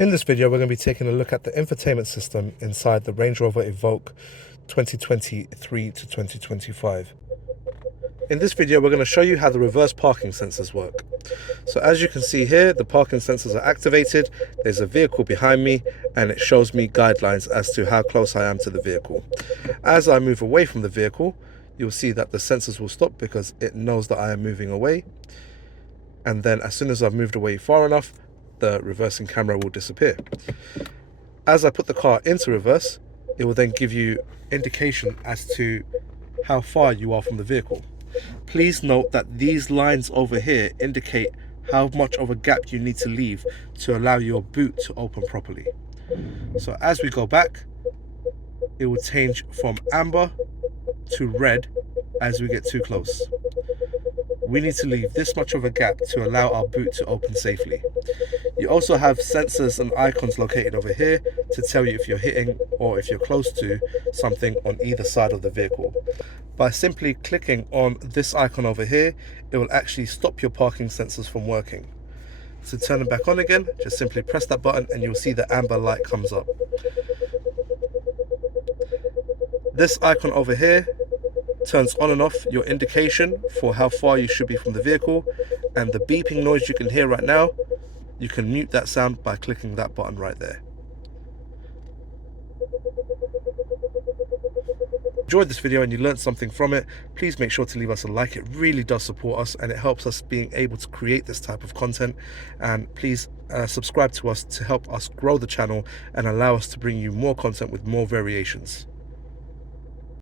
In this video, we're going to be taking a look at the infotainment system inside the Range Rover Evoque 2023 to 2025. In this video, we're going to show you how the reverse parking sensors work. So as you can see here, the parking sensors are activated. There's a vehicle behind me and it shows me guidelines as to how close I am to the vehicle. As I move away from the vehicle, you'll see that the sensors will stop because it knows that I am moving away. And then as soon as I've moved away far enough, the reversing camera will disappear. As I put the car into reverse, it will then give you indication as to how far you are from the vehicle. Please note that these lines over here indicate how much of a gap you need to leave to allow your boot to open properly. So as we go back, it will change from amber to red as we get too close. We need to leave this much of a gap to allow our boot to open safely. You also have sensors and icons located over here to tell you if you're hitting or if you're close to something on either side of the vehicle. By simply clicking on this icon over here, it will actually stop your parking sensors from working. To turn them back on again, just simply press that button and you'll see the amber light comes up. This icon over here turns on and off your indication for how far you should be from the vehicle, and the beeping noise you can hear right now, you can mute that sound by clicking that button right there. Enjoyed this video and you learned something from it, please make sure to leave us a like. It really does support us and it helps us being able to create this type of content. And please subscribe to us to help us grow the channel and allow us to bring you more content with more variations.